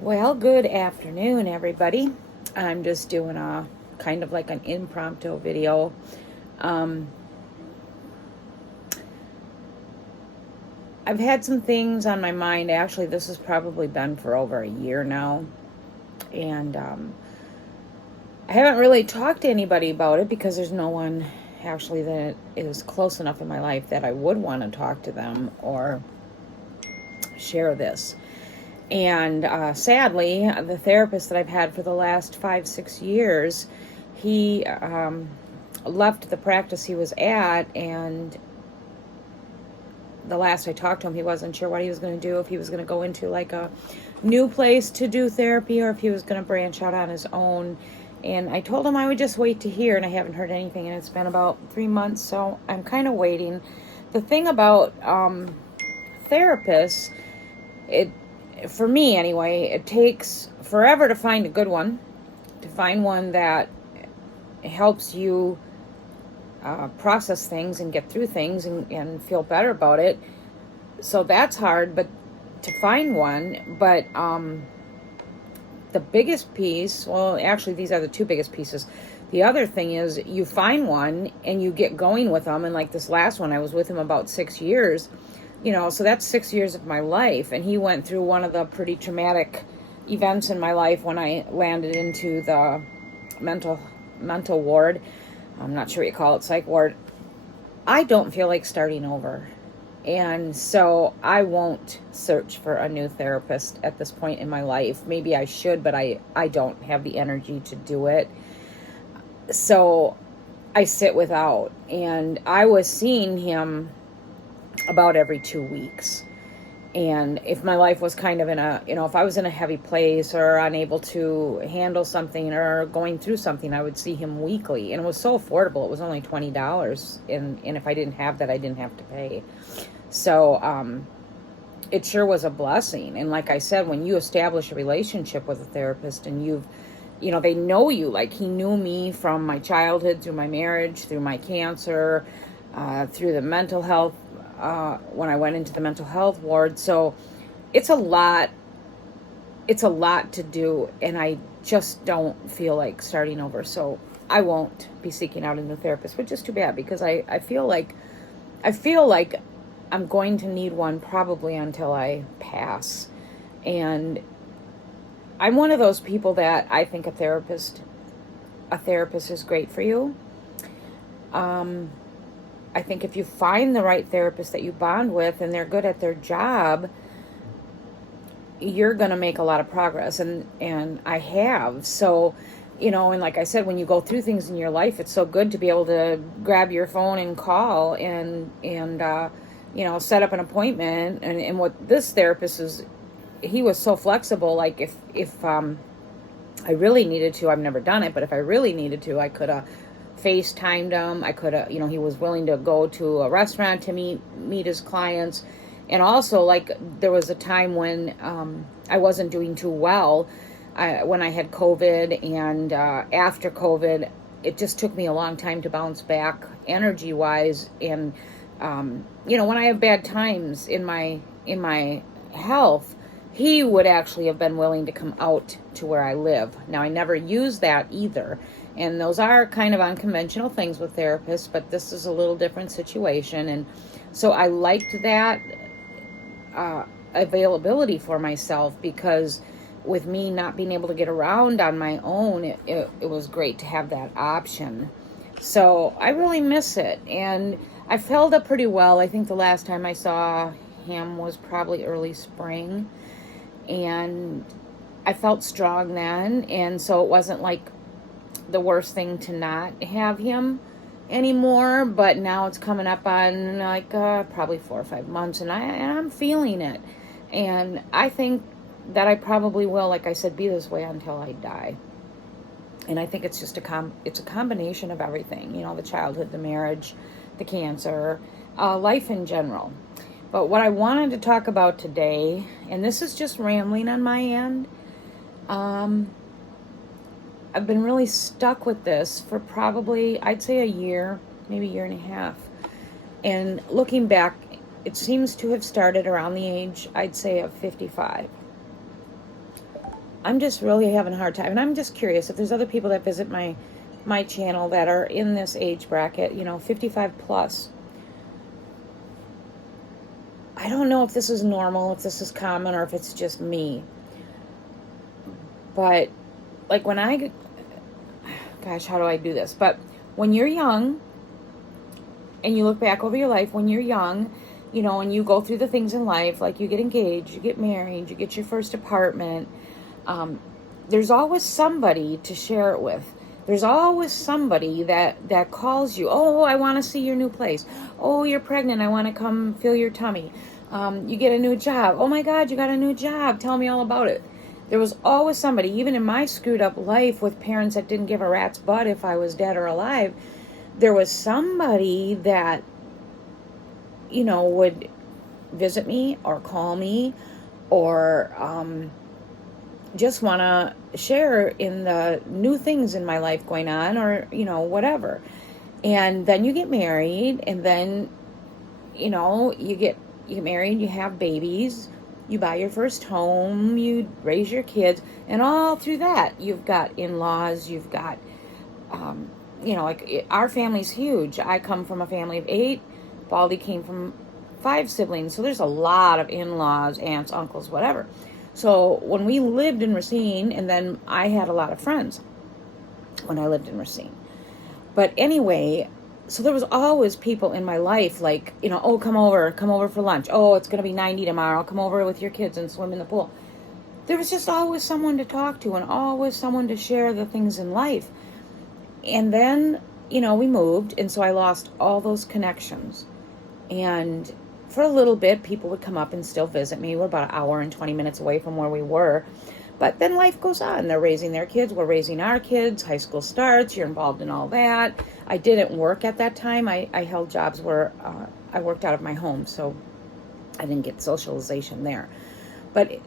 Well, good afternoon, everybody. I'm just doing a kind of like an impromptu video. Um, I've had some things on my mind. Actually, this has probably been for over a year now. And I haven't really talked to anybody about it because there's no one actually that is close enough in my life that I would want to talk to them or share this. And sadly, the therapist that I've had for the last 5, 6 years, he left the practice he was at, and the last I talked to him, he wasn't sure what he was going to do, if he was going to go into like a new place to do therapy or if he was going to branch out on his own. And I told him I would just wait to hear, and I haven't heard anything, and it's been about 3 months, so I'm kind of waiting. The thing about therapists, for me anyway, it takes forever to find a good one, to find one that helps you process things and get through things and feel better about it. So that's hard, but to find one. But the biggest piece, well, actually these are the two biggest pieces. The other thing is you find one and you get going with them. And like this last one, I was with him about 6 years. So that's 6 years of my life. And he went through one of the pretty traumatic events in my life when I landed into the mental ward. I'm not sure what you call it, psych ward. I don't feel like starting over. And so I won't search for a new therapist at this point in my life. Maybe I should, but I don't have the energy to do it. So I sit without. And I was seeing him about every 2 weeks. And if my life was kind of in if I was in a heavy place or unable to handle something or going through something, I would see him weekly. And it was so affordable. It was only $20. And if I didn't have that, I didn't have to pay. So it sure was a blessing. And like I said, when you establish a relationship with a therapist and they know you, like he knew me from my childhood, through my marriage, through my cancer, through the mental health, when I went into the mental health ward. So it's a lot to do, and I just don't feel like starting over. So I won't be seeking out a new therapist, which is too bad, because I feel like I'm going to need one probably until I pass. And I'm one of those people that I think a therapist is great for you. I think if you find the right therapist that you bond with and they're good at their job, you're going to make a lot of progress. And I have. So, and like I said, when you go through things in your life, it's so good to be able to grab your phone and call and set up an appointment. And what this therapist is, he was so flexible. Like if I really needed to, I've never done it, but if I really needed to, I could have FaceTimed him. I could have, he was willing to go to a restaurant to meet his clients. And also, like, there was a time when I wasn't doing too well, when I had COVID, and after COVID, it just took me a long time to bounce back energy-wise. And, when I have bad times in my health, he would actually have been willing to come out to where I live. Now, I never used that either. And those are kind of unconventional things with therapists, but this is a little different situation. And so I liked that availability for myself, because with me not being able to get around on my own, it was great to have that option. So I really miss it. And I held up pretty well. I think the last time I saw him was probably early spring. And I felt strong then. And so it wasn't like the worst thing to not have him anymore, but now it's coming up on like probably 4 or 5 months, and I'm feeling it. And I think that I probably will, like I said, be this way until I die. And I think it's just it's a combination of everything, the childhood, the marriage, the cancer, life in general. But what I wanted to talk about today, and this is just rambling on my end, I've been really stuck with this for probably, I'd say, a year, maybe a year and a half. And looking back, it seems to have started around the age, I'd say, of 55. I'm just really having a hard time. And I'm just curious if there's other people that visit my channel that are in this age bracket, 55 plus. I don't know if this is normal, if this is common, or if it's just me. But like gosh, how do I do this? But when you're young and you look back over your life, when you're young, and you go through the things in life, like you get engaged, you get married, you get your first apartment, there's always somebody to share it with. There's always somebody that calls you. Oh, I want to see your new place. Oh, you're pregnant. I want to come feel your tummy. You get a new job. Oh my God, you got a new job. Tell me all about it. There was always somebody, even in my screwed up life with parents that didn't give a rat's butt if I was dead or alive, there was somebody that, would visit me or call me or just want to share in the new things in my life going on or, whatever. And then you get married and then, you get married, you have babies, you buy your first home, you raise your kids, and all through that, you've got in-laws, you've got, our family's huge. I come from a family of 8. Baldy came from 5 siblings, so there's a lot of in-laws, aunts, uncles, whatever. So when we lived in Racine, and then I had a lot of friends when I lived in Racine. But anyway, so there was always people in my life like, oh, come over for lunch. Oh, it's going to be 90 tomorrow. Come over with your kids and swim in the pool. There was just always someone to talk to and always someone to share the things in life. And then, we moved, and so I lost all those connections. And for a little bit, people would come up and still visit me. We're about an hour and 20 minutes away from where we were. But then life goes on. They're raising their kids. We're raising our kids. High school starts. You're involved in all that. I didn't work at that time. I held jobs where I worked out of my home, so I didn't get socialization there. But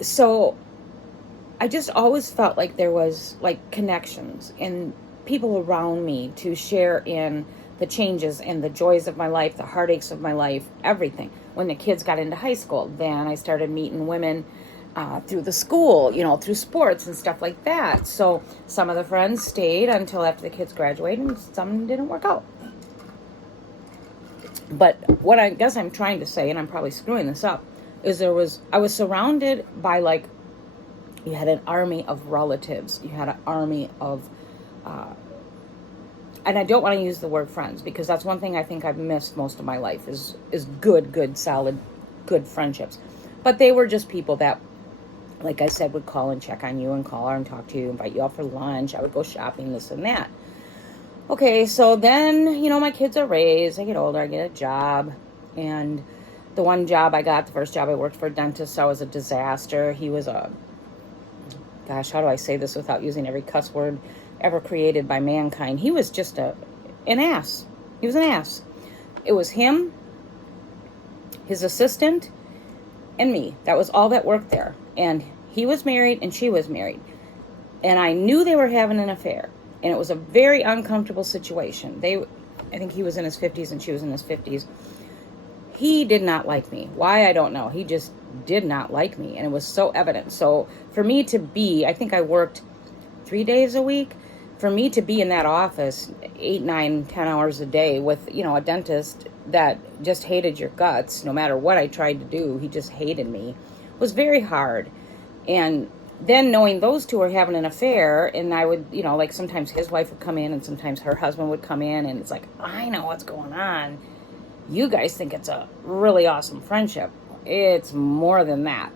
so I just always felt like there was like connections and people around me to share in the changes and the joys of my life, the heartaches of my life, everything. When the kids got into high school, then I started meeting women through the school, through sports and stuff like that. So some of the friends stayed until after the kids graduated, and some didn't work out. But what I guess I'm trying to say, and I'm probably screwing this up, is I was surrounded by you had an army of relatives. You had an army of, and I don't want to use the word friends, because that's one thing I think I've missed most of my life is good, solid, good friendships. But they were just people that, like I said, would call and check on you and call and talk to you, invite you out for lunch. I would go shopping, this and that. Okay, so then, my kids are raised. I get older. I get a job. And the one job I got, the first job I worked for a dentist, I was a disaster. He was gosh, how do I say this without using every cuss word ever created by mankind? He was just an ass. He was an ass. It was him, his assistant, and me. That was all that worked there. And he was married and she was married. And I knew they were having an affair. And it was a very uncomfortable situation. I think he was in his 50s and she was in his 50s. He did not like me. Why, I don't know. He just did not like me. And it was so evident. So for me to be, I think I worked 3 days a week. For me to be in that office 8, 9, 10 hours a day with, a dentist that just hated your guts, no matter what I tried to do, he just hated me, was very hard. And then knowing those two were having an affair, and I would, sometimes his wife would come in and sometimes her husband would come in, and it's like, I know what's going on. You guys think it's a really awesome friendship. It's more than that.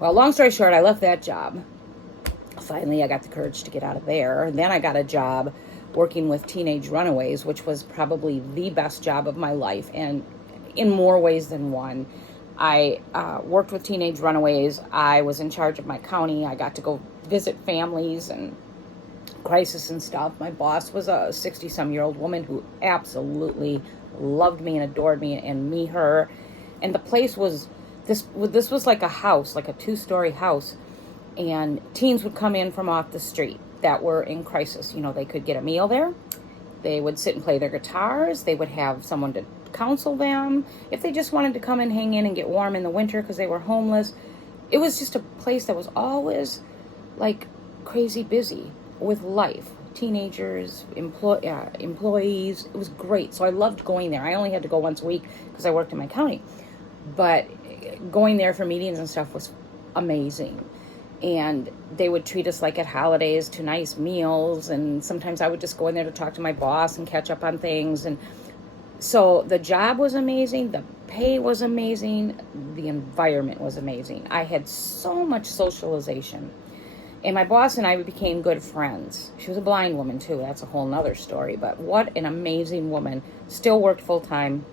Well, long story short, I left that job. Finally, I got the courage to get out of there. And then I got a job working with teenage runaways, which was probably the best job of my life, and in more ways than one. I worked with teenage runaways. I was in charge of my county. I got to go visit families and crisis and stuff. My boss was a 60-some-year-old woman who absolutely loved me and adored me, and me, her. And the place was, this was like a house, like a 2-story house. And teens would come in from off the street that were in crisis. They could get a meal there. They would sit and play their guitars. They would have someone to counsel them. If they just wanted to come and hang in and get warm in the winter because they were homeless. It was just a place that was always like crazy busy with life. Teenagers, employees. It was great. So I loved going there. I only had to go once a week because I worked in my county. But going there for meetings and stuff was amazing. And they would treat us like at holidays to nice meals. And sometimes I would just go in there to talk to my boss and catch up on things. And so the job was amazing. The pay was amazing. The environment was amazing. I had so much socialization. And my boss and I became good friends. She was a blind woman too. That's a whole nother story. But what an amazing woman. Still worked full time.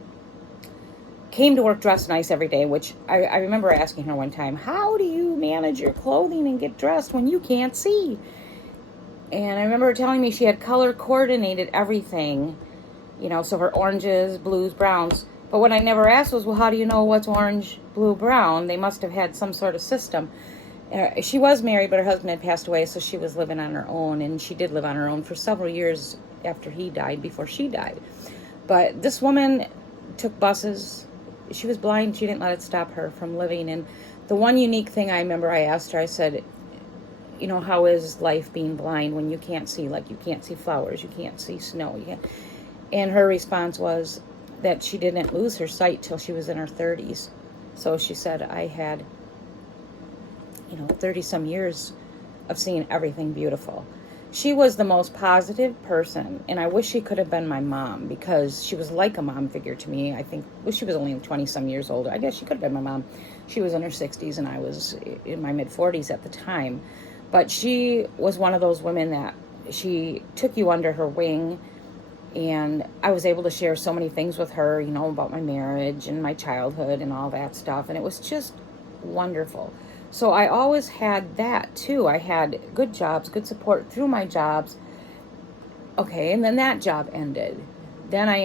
Came to work dressed nice every day, which I remember asking her one time, how do you manage your clothing and get dressed when you can't see? And I remember her telling me she had color coordinated everything, so her oranges, blues, browns. But what I never asked was, well, how do you know what's orange, blue, brown? They must have had some sort of system. She was married, but her husband had passed away, so she was living on her own, and she did live on her own for several years after he died, before she died. But this woman took buses. She was blind. She didn't let it stop her from living. And the one unique thing I remember I asked her, I said, how is life being blind when you can't see? Like, you can't see flowers, you can't see snow. And her response was that she didn't lose her sight till she was in her 30s. So she said, I had 30 some years of seeing everything beautiful. She was the most positive person, and I wish she could have been my mom, because she was like a mom figure to me. I think, she was only 20 some years older. I guess she could have been my mom. She was in her 60s and I was in my mid 40s at the time. But she was one of those women that she took you under her wing, and I was able to share so many things with her, about my marriage and my childhood and all that stuff, and it was just wonderful. So I always had that too. I had good jobs, good support through my jobs. Okay, and then that job ended. Then I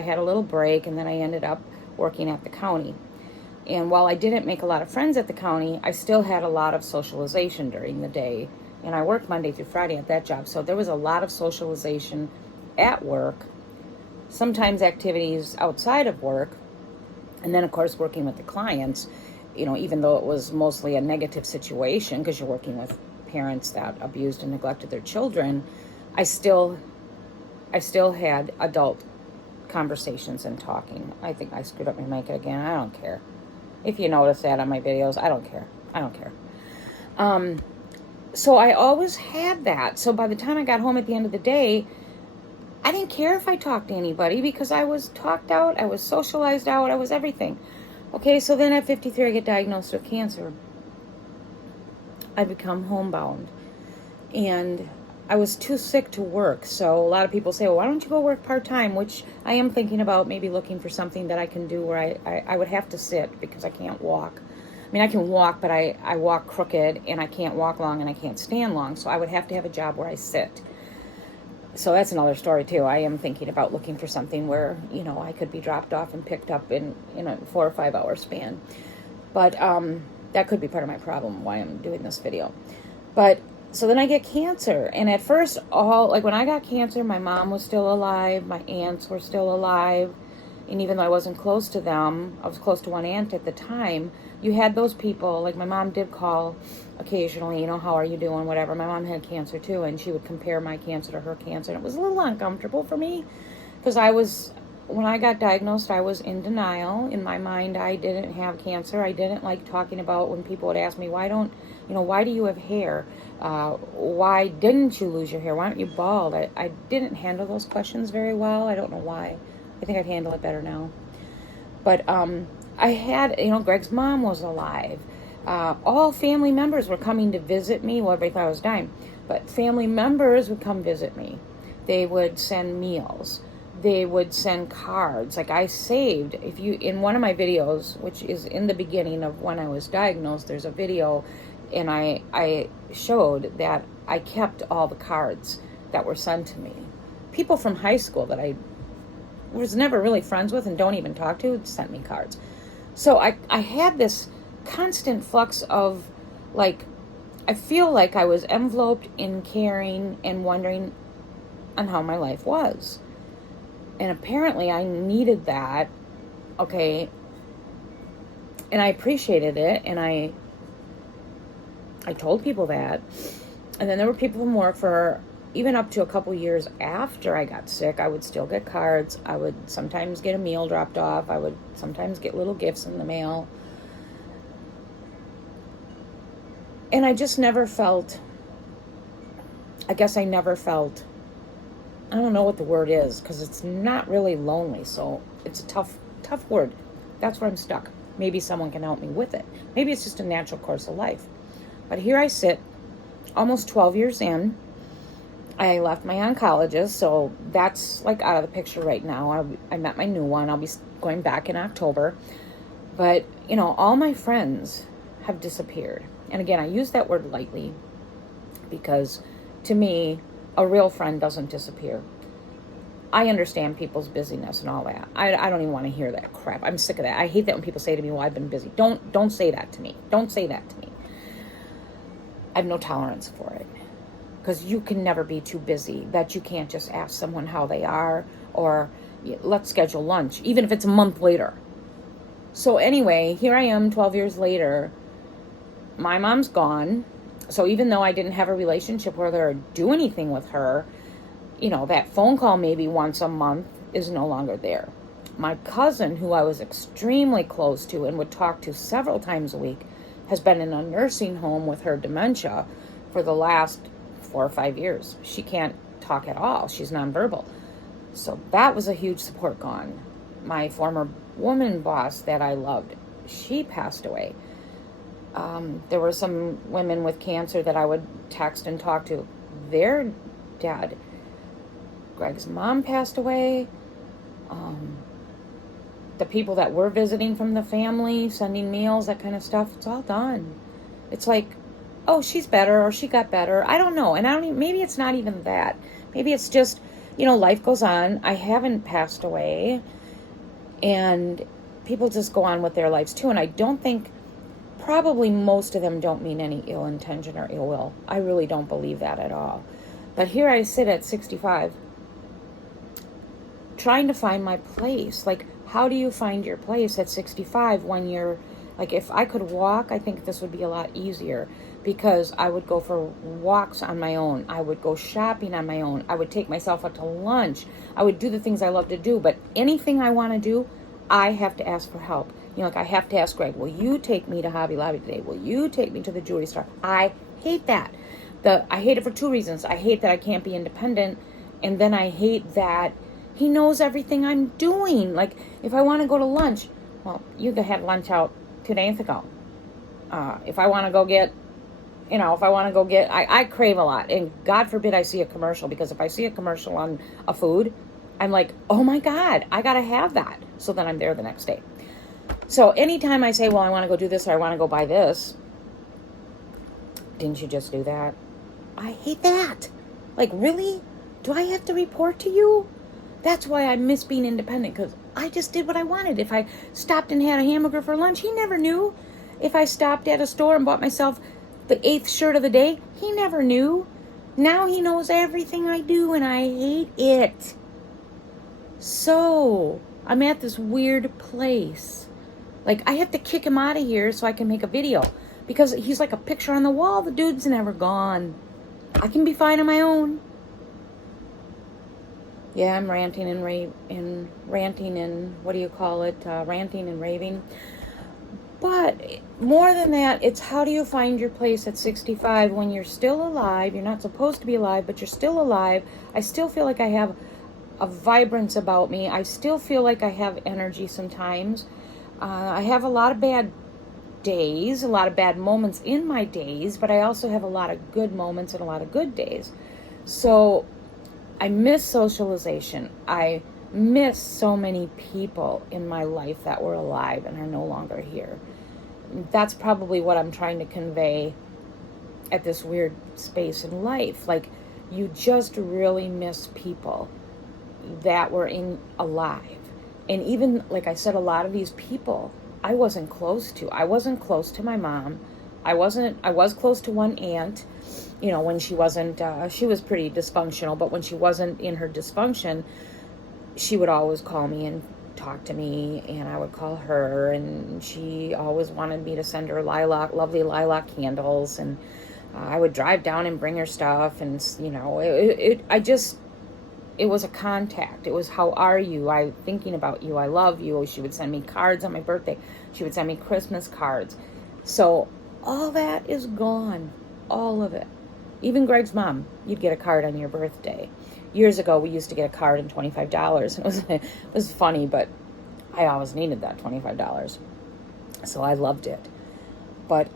had a little break, and then I ended up working at the county. And while I didn't make a lot of friends at the county, I still had a lot of socialization during the day. And I worked Monday through Friday at that job. So there was a lot of socialization at work, sometimes activities outside of work, and then, of course, working with the clients. Even though it was mostly a negative situation because you're working with parents that abused and neglected their children, I still had adult conversations and talking. I think I screwed up my mic again. I don't care. If you notice that on my videos, I don't care. So I always had that. So by the time I got home at the end of the day, I didn't care if I talked to anybody because I was talked out, I was socialized out, I was everything. Okay, so then at 53, I get diagnosed with cancer. I become homebound. And I was too sick to work. So a lot of people say, well, why don't you go work part-time? Which I am thinking about maybe looking for something that I can do where I would have to sit because I can't walk. I mean, I can walk, but I walk crooked, and I can't walk long, and I can't stand long. So I would have to have a job where I sit. So that's another story too. I am thinking about looking for something where, I could be dropped off and picked up in a 4 or 5 hour span. But that could be part of my problem why I'm doing this video. But so then I get cancer. And at first, when I got cancer, my mom was still alive. My aunts were still alive. And even though I wasn't close to them, I was close to one aunt at the time, you had those people, like my mom did call occasionally, how are you doing, whatever. My mom had cancer too, and she would compare my cancer to her cancer. And it was a little uncomfortable for me because when I got diagnosed, I was in denial. In my mind, I didn't have cancer. I didn't like talking about when people would ask me, why do you have hair? Why didn't you lose your hair? Why aren't you bald? I didn't handle those questions very well. I don't know why. I think I'd handle it better now. But I had, Greg's mom was alive. All family members were coming to visit me. Well, everybody thought I was dying. But family members would come visit me. They would send meals. They would send cards. Like I saved, in one of my videos, which is in the beginning of when I was diagnosed, there's a video, and I showed that I kept all the cards that were sent to me. People from high school that I was never really friends with and don't even talk to sent me cards. So I had this constant flux of, I feel like I was enveloped in caring and wondering on how my life was. And apparently I needed that, okay, and I appreciated it, and I I told people that. And then there were people from work for even up to a couple years after I got sick. I would still get cards. I would sometimes get a meal dropped off. I would sometimes get little gifts in the mail. And I just never felt, I guess I never felt, I don't know what the word is, because it's not really lonely. So it's a tough word. That's where I'm stuck. Maybe someone can help me with it. Maybe it's just a natural course of life. But here I sit, almost 12 years in. I left my oncologist, so that's like out of the picture right now. I met my new one. I'll be going back in October. But, you know, all my friends have disappeared. And again, I use that word lightly because to me, a real friend doesn't disappear. I understand people's busyness and all that. I don't even want to hear that crap. I'm sick of that. I hate that when people say to me, well, I've been busy. Don't say that to me. Don't say that to me. I have no tolerance for it. Because you can never be too busy that you can't just ask someone how they are, or let's schedule lunch, even if it's a month later. So anyway, here I am 12 years later. My mom's gone. So even though I didn't have a relationship with her or do anything with her, you know, that phone call maybe once a month is no longer there. My cousin, who I was extremely close to and would talk to several times a week, has been in a nursing home with her dementia for the last 4 or 5 years. She can't talk at all. She's nonverbal. So that was a huge support gone. My former woman boss that I loved, she passed away. There were some women with cancer that I would text and talk to. They're dead. Greg's mom passed away. The people that were visiting from the family, sending meals, that kind of stuff, it's all done. It's like, oh, she's better, or she got better. I don't know. And maybe it's not even that. Maybe it's just, you know, life goes on. I haven't passed away. And people just go on with their lives too. And I don't think, probably most of them don't mean any ill intention or ill will. I really don't believe that at all. But here I sit at 65, trying to find my place. Like, how do you find your place at 65 when you're, like, if I could walk, I think this would be a lot easier, because I would go for walks on my own. I would go shopping on my own. I would take myself out to lunch. I would do the things I love to do. But anything I want to do, I have to ask for help. You know, like I have to ask Greg, will you take me to Hobby Lobby today? Will you take me to the jewelry store? I hate that. I hate it for 2 reasons. I hate that I can't be independent. And then I hate that he knows everything I'm doing. Like, if I want to go to lunch, well, you had lunch out 2 days ago. If I want to go get, I crave a lot. And God forbid I see a commercial, because if I see a commercial on a food, I'm like, oh my God, I got to have that. So then I'm there the next day. So anytime I say, well, I want to go do this, or I want to go buy this, didn't you just do that? I hate that. Like, really? Do I have to report to you? That's why I miss being independent, because I just did what I wanted. If I stopped and had a hamburger for lunch, he never knew. If I stopped at a store and bought myself the 8th shirt of the day, he never knew. Now he knows everything I do, and I hate it. So I'm at this weird place. Like, I have to kick him out of here so I can make a video, because he's like a picture on the wall. The dude's never gone. I can be fine on my own. Yeah, I'm ranting and ranting and raving. But more than that, it's how do you find your place at 65 when you're still alive? You're not supposed to be alive, but you're still alive. I still feel like I have a vibrance about me. I still feel like I have energy sometimes. I have a lot of bad days, a lot of bad moments in my days, but I also have a lot of good moments and a lot of good days. So I miss socialization. I miss so many people in my life that were alive and are no longer here. That's probably what I'm trying to convey at this weird space in life. Like, you just really miss people that were alive. And even, like I said, a lot of these people I wasn't close to. I wasn't close to my mom. I was close to one aunt, you know, when she wasn't, she was pretty dysfunctional, but when she wasn't in her dysfunction, she would always call me and talk to me, and I would call her, and she always wanted me to send her lovely lilac candles, and I would drive down and bring her stuff, and it was a contact. It was, how are you? I'm thinking about you. I love you. She would send me cards on my birthday. She would send me Christmas cards. So all that is gone. All of it. Even Greg's mom, you'd get a card on your birthday. Years ago, we used to get a card and $25. It was funny, but I always needed that $25. So I loved it. But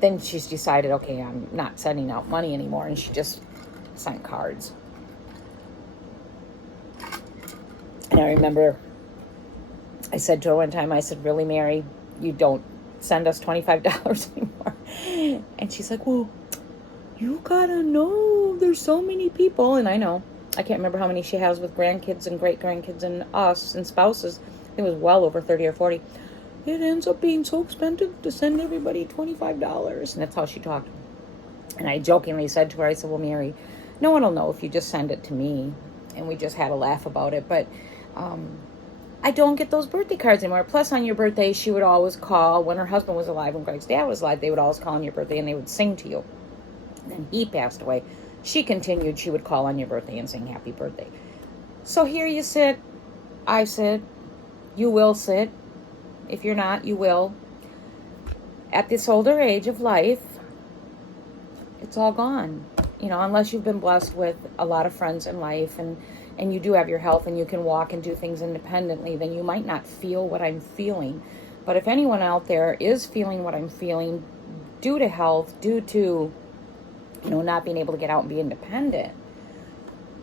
then she's decided, okay, I'm not sending out money anymore, and she just sent cards. And I remember I said to her one time, I said, really, Mary, you don't send us $25 anymore. And she's like, well, you gotta know, there's so many people. And I know, I can't remember how many she has with grandkids and great-grandkids and us and spouses. It was well over 30 or 40. It ends up being so expensive to send everybody $25. And that's how she talked. And I jokingly said to her, I said, well, Mary, no one will know if you just send it to me. And we just had a laugh about it. But I don't get those birthday cards anymore. Plus, on your birthday, she would always call. When her husband was alive, when Greg's dad was alive, they would always call on your birthday, and they would sing to you. And then he passed away. She continued. She would call on your birthday and sing happy birthday. So here you sit. I sit. You will sit. If you're not, you will. At this older age of life, it's all gone. Unless you've been blessed with a lot of friends in life, and you do have your health and you can walk and do things independently, then you might not feel what I'm feeling. But if anyone out there is feeling what I'm feeling due to health, due to, not being able to get out and be independent,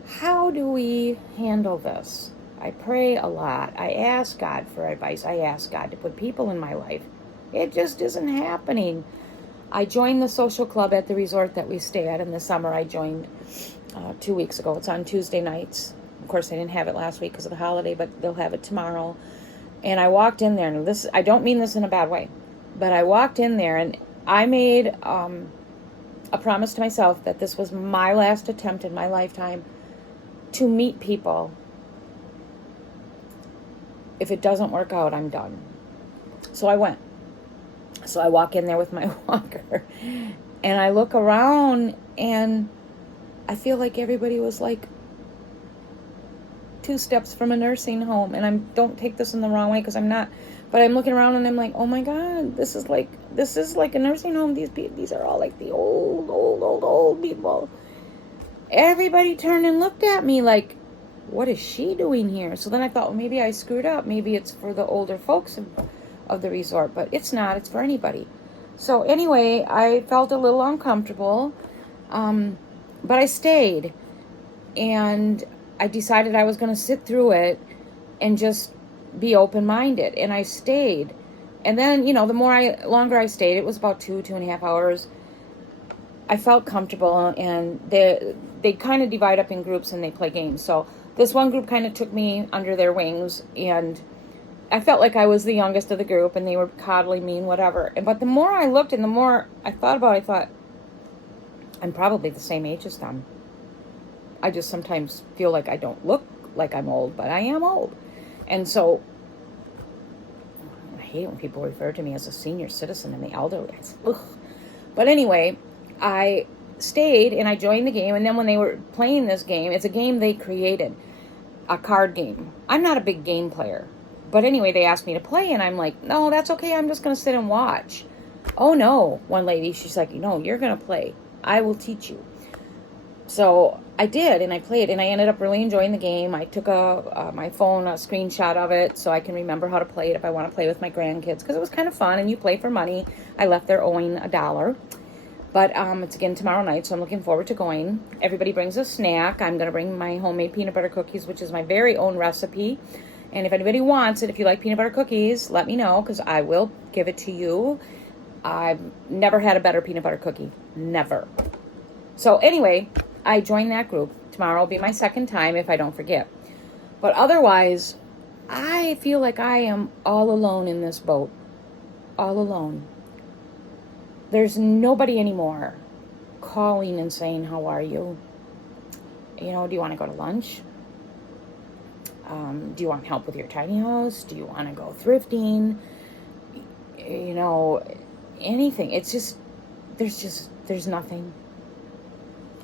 how do we handle this? I pray a lot. I ask God for advice. I ask God to put people in my life. It just isn't happening. I joined the social club at the resort that we stay at in the summer. I joined 2 weeks ago. It's on Tuesday nights. Of course, I didn't have it last week because of the holiday, but they'll have it tomorrow. And I walked in there, and I don't mean this in a bad way, but I walked in there, and I made a promise to myself that this was my last attempt in my lifetime to meet people. If it doesn't work out, I'm done. So I went. So I walk in there with my walker, and I look around, and I feel like everybody was like 2 steps from a nursing home. And I don't take this in the wrong way, because I'm not, but I'm looking around and I'm like, oh my God, this is like a nursing home. These are all like the old people. Everybody turned and looked at me like, what is she doing here? So then I thought, well, maybe I screwed up. Maybe it's for the older folks of the resort, but it's not. It's for anybody. So anyway, I felt a little uncomfortable, but I stayed, and I decided I was going to sit through it and just be open-minded, and I stayed. And then, the longer I stayed, it was about 2.5 hours, I felt comfortable, and they kind of divide up in groups and they play games. So this one group kind of took me under their wings, and I felt like I was the youngest of the group, and they were coddling me and whatever. But the more I looked and the more I thought about it, I thought, I'm probably the same age as them. I just sometimes feel like I don't look like I'm old, but I am old. And so I hate when people refer to me as a senior citizen and the elderly. Ugh. But anyway, I stayed and I joined the game. And then when they were playing this game, it's a game they created, a card game. I'm not a big game player. But anyway, they asked me to play, and I'm like, no, that's okay. I'm just going to sit and watch. Oh, no. One lady, she's like, no, you're going to play. I will teach you. So I did, and I played, and I ended up really enjoying the game. I took my phone, a screenshot of it, so I can remember how to play it if I want to play with my grandkids, because it was kind of fun, and you play for money. I left there owing $1. But it's again tomorrow night, so I'm looking forward to going. Everybody brings a snack. I'm going to bring my homemade peanut butter cookies, which is my very own recipe. And if anybody wants it, if you like peanut butter cookies, let me know, because I will give it to you. I've never had a better peanut butter cookie. Never. So anyway, I joined that group. Tomorrow will be my second time if I don't forget. But otherwise, I feel like I am all alone in this boat. All alone. There's nobody anymore calling and saying, how are you? Do you want to go to lunch? Do you want help with your tiny house? Do you want to go thrifting? You know, anything. It's just, there's nothing.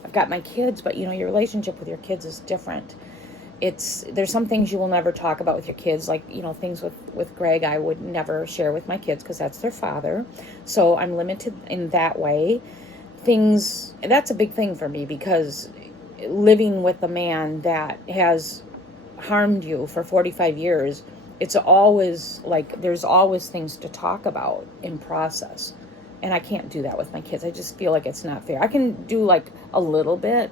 I've got my kids, but you know, your relationship with your kids is different. There's some things you will never talk about with your kids, like, you know, things with Greg I would never share with my kids because that's their father. So I'm limited in that way. That's a big thing for me, because living with a man that has harmed you for 45 years, it's always like there's always things to talk about and process. And I can't do that with my kids. I just feel like it's not fair. I can do like a little bit,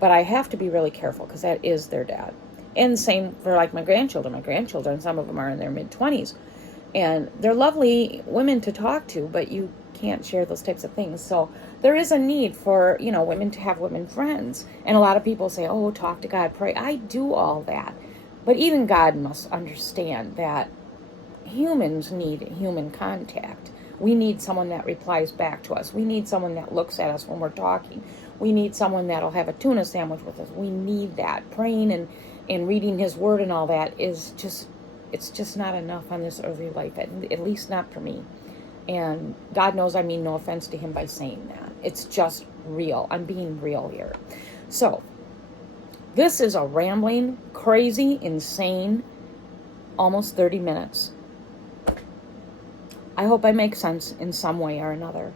but I have to be really careful because that is their dad. And same for like my grandchildren. My grandchildren, some of them are in their mid-20s. And they're lovely women to talk to, but you can't share those types of things. So there is a need for, you know, women to have women friends. And a lot of people say, oh, talk to God, pray. I do all that. But even God must understand that humans need human contact. We need someone that replies back to us. We need someone that looks at us when we're talking. We need someone that'll have a tuna sandwich with us. We need that. Praying and reading his word and all that is just, it's just not enough on this earthly life, at least not for me. And God knows I mean no offense to him by saying that. It's just real. I'm being real here. So, this is a rambling, crazy, insane, almost 30 minutes. I hope I make sense in some way or another.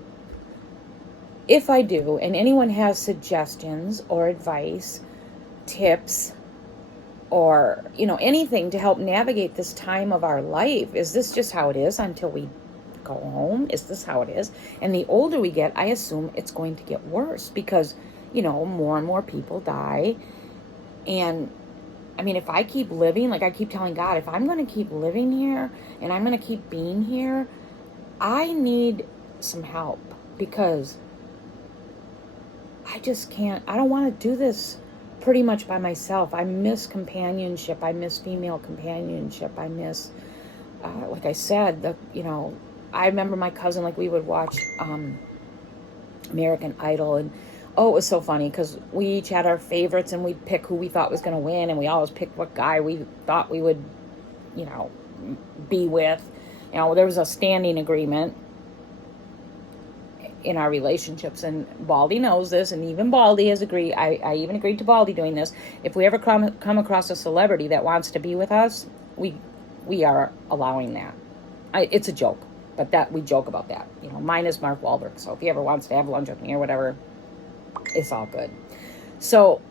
If I do, and anyone has suggestions or advice, tips, or, you know, anything to help navigate this time of our life, is this just how it is until we go home? Is this how it is? And the older we get, I assume it's going to get worse because, you know, more and more people die. And I mean, if I keep living, like I keep telling God, if I'm going to keep living here and I'm going to keep being here, I need some help because I just can't, I don't want to do this pretty much by myself. I miss companionship. I miss female companionship. I miss, like I said, you know, I remember my cousin, like we would watch American Idol, and oh, it was so funny because we each had our favorites and we'd pick who we thought was going to win, and we always picked what guy we thought we would, you know, be with. You know, there was a standing agreement in our relationships, and Baldy knows this, and even Baldy has agreed. I even agreed to Baldy doing this. If we ever come across a celebrity that wants to be with us, we are allowing that. It's a joke, but that we joke about that. You know, mine is Mark Wahlberg, so if he ever wants to have lunch with me or whatever, it's all good. So,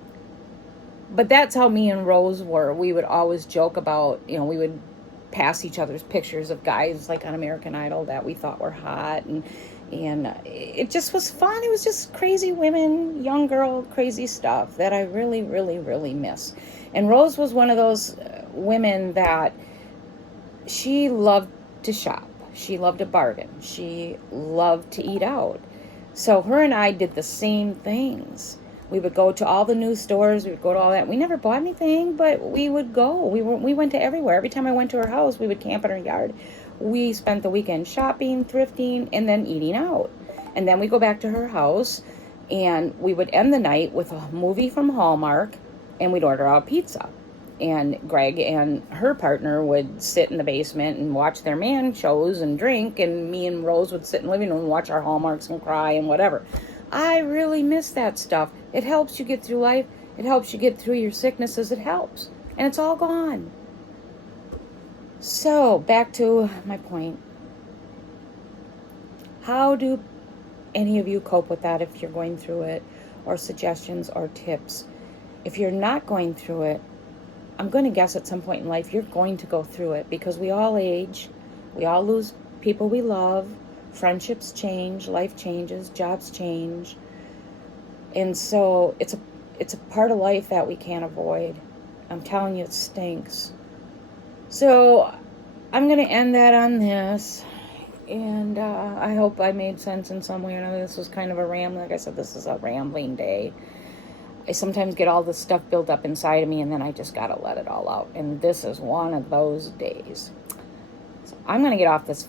but that's how me and Rose were. We would always joke about, you know, we would pass each other's pictures of guys like on American Idol that we thought were hot, and it just was fun. It was just crazy women, young girl, crazy stuff that I really, really, really miss. And Rose was one of those women that she loved to shop. She loved to bargain. She loved to eat out. So her and I did the same things. We would go to all the new stores. We would go to all that. We never bought anything, but we would go. We went to everywhere. Every time I went to her house, we would camp in her yard. We spent the weekend shopping, thrifting, and then eating out. And then we go back to her house, and we would end the night with a movie from Hallmark, and we'd order out pizza. And Greg and her partner would sit in the basement and watch their man shows and drink, and me and Rose would sit in the living room and watch our Hallmarks and cry and whatever. I really miss that stuff. It helps you get through life. It helps you get through your sicknesses. It helps. And it's all gone. So, back to my point. How do any of you cope with that if you're going through it? Or suggestions or tips? If you're not going through it, I'm going to guess at some point in life you're going to go through it, because we all age. We all lose people we love. Friendships change, life changes, jobs change. And so it's a part of life that we can't avoid. I'm telling you, it stinks. So I'm going to end that on this. And I hope I made sense in some way or another. This was kind of a rambling. Like I said, this is a rambling day. I sometimes get all this stuff built up inside of me, and then I just got to let it all out. And this is one of those days. So I'm going to get off this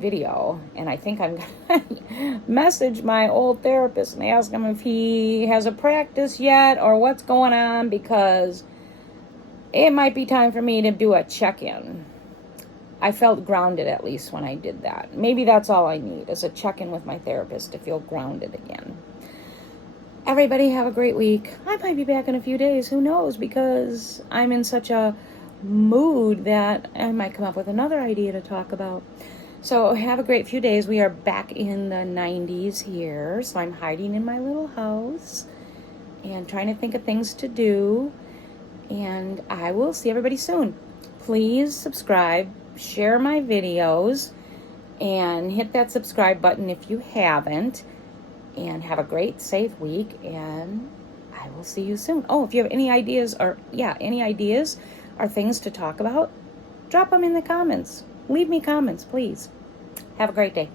video, and I think I'm going to message my old therapist and ask him if he has a practice yet or what's going on, because it might be time for me to do a check-in. I felt grounded, at least when I did that. Maybe that's all I need, is a check-in with my therapist to feel grounded again. Everybody have a great week. I might be back in a few days, who knows, because I'm in such a mood that I might come up with another idea to talk about. So have a great few days. We are back in the 90s here, so I'm hiding in my little house and trying to think of things to do. And I will see everybody soon. Please subscribe, share my videos, and hit that subscribe button if you haven't. And have a great, safe week, and I will see you soon. Oh, if you have any ideas or things to talk about, drop them in the comments. Leave me comments, please. Have a great day.